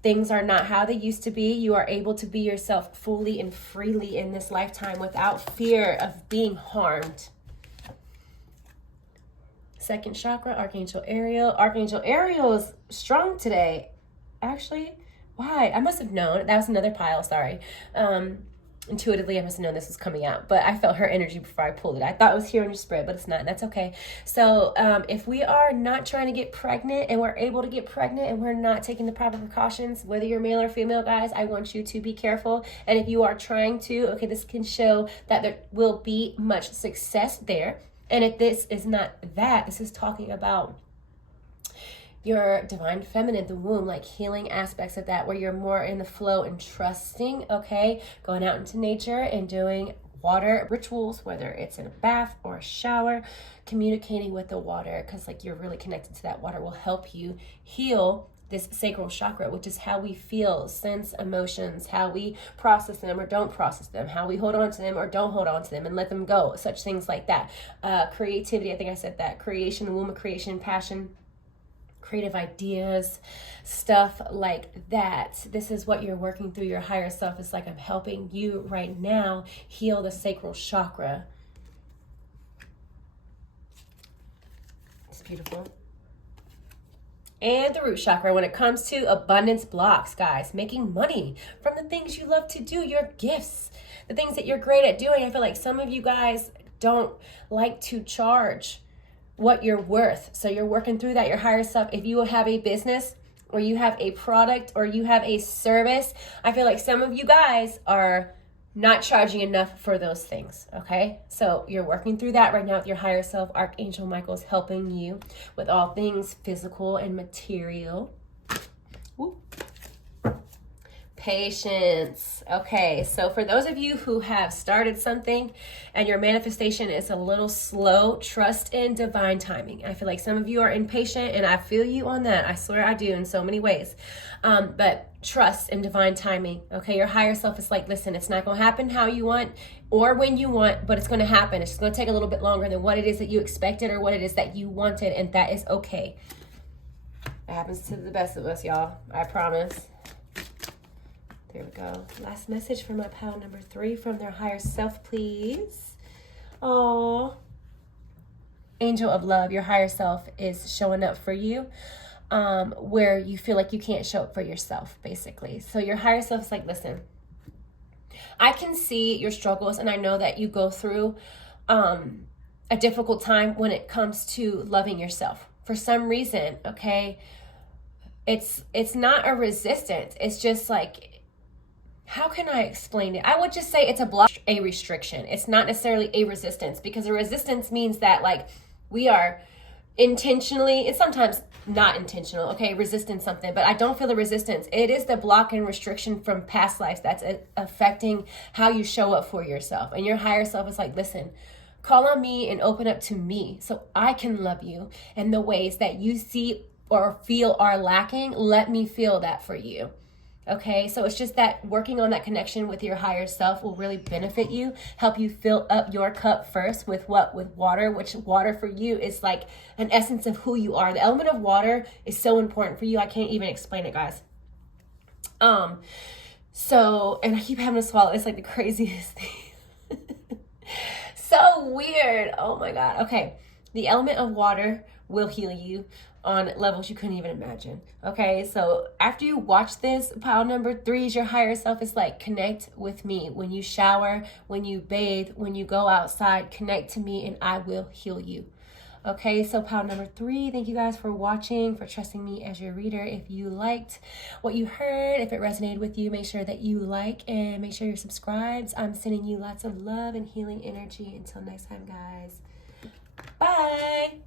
Things are not how they used to be. You are able to be yourself fully and freely in this lifetime without fear of being harmed. second chakra, Archangel Ariel. Archangel Ariel is strong today. Actually, why? I must have known. That was another pile, sorry. Intuitively, I must have known this was coming out, but I felt her energy before I pulled it. I thought it was here on your spread, but it's not, and that's okay. So if we are not trying to get pregnant and we're able to get pregnant and we're not taking the proper precautions, whether you're male or female, guys, I want you to be careful. And if you are trying to, okay, this can show that there will be much success there. And if this is not that, this is talking about your divine feminine, the womb, like healing aspects of that, where you're more in the flow and trusting, okay? Going out into nature and doing water rituals, whether it's in a bath or a shower, communicating with the water, because like you're really connected to that water, will help you heal this sacral chakra, which is how we feel, sense emotions, how we process them or don't process them, how we hold on to them or don't hold on to them and let them go, such things like that. Creativity, I think I said that, creation, the womb of creation, passion, creative ideas, stuff like that. This is what you're working through. Your higher self is like, I'm helping you right now heal the sacral chakra. It's beautiful. And the root chakra, when it comes to abundance blocks, guys, making money from the things you love to do, your gifts, the things that you're great at doing. I feel like some of you guys don't like to charge what you're worth. So you're working through that, your higher self. If you have a business or you have a product or you have a service, I feel like some of you guys are not charging enough for those things, okay? So you're working through that right now with your higher self. Archangel Michael is helping you with all things physical and material. Woo. Patience. Okay, so for those of you who have started something and your manifestation is a little slow, trust in divine timing. I feel like some of you are impatient, and I feel you on that. I swear I do in so many ways. But trust in divine timing. Okay, your higher self is like, listen, it's not going to happen how you want or when you want, but it's going to happen. It's just going to take a little bit longer than what it is that you expected or what it is that you wanted, and that is okay. It happens to the best of us, y'all. I promise. There we go. Last message for my pile number 3 from their higher self, please. Oh, angel of love, your higher self is showing up for you where you feel like you can't show up for yourself, basically. So your higher self is like, listen, I can see your struggles, and I know that you go through a difficult time when it comes to loving yourself. For some reason, okay, it's not a resistance. It's just like, how can I explain it? I would just say it's a block, a restriction. It's not necessarily a resistance, because a resistance means that like we are intentionally, it's sometimes not intentional, okay, resisting something, but I don't feel the resistance. It is the block and restriction from past lives that's affecting how you show up for yourself. And your higher self is like, listen, call on me and open up to me so I can love you. And the ways that you see or feel are lacking, let me feel that for you. Okay, so it's just that working on that connection with your higher self will really benefit you, help you fill up your cup first with what? With water, which water for you is like an essence of who you are. The element of water is so important for you. I can't even explain it, guys. So, and I keep having to swallow. It's like the craziest thing. So weird. Oh my God. Okay, the element of water will heal you on levels you couldn't even imagine. Okay, so after you watch this, pile number 3 is your higher self is like, connect with me. When you shower, when you bathe, when you go outside, connect to me and I will heal you. Okay, so pile number 3, thank you guys for watching, for trusting me as your reader. If you liked what you heard, if it resonated with you, make sure that you like and make sure you're subscribed. I'm sending you lots of love and healing energy. Until next time, guys. Bye.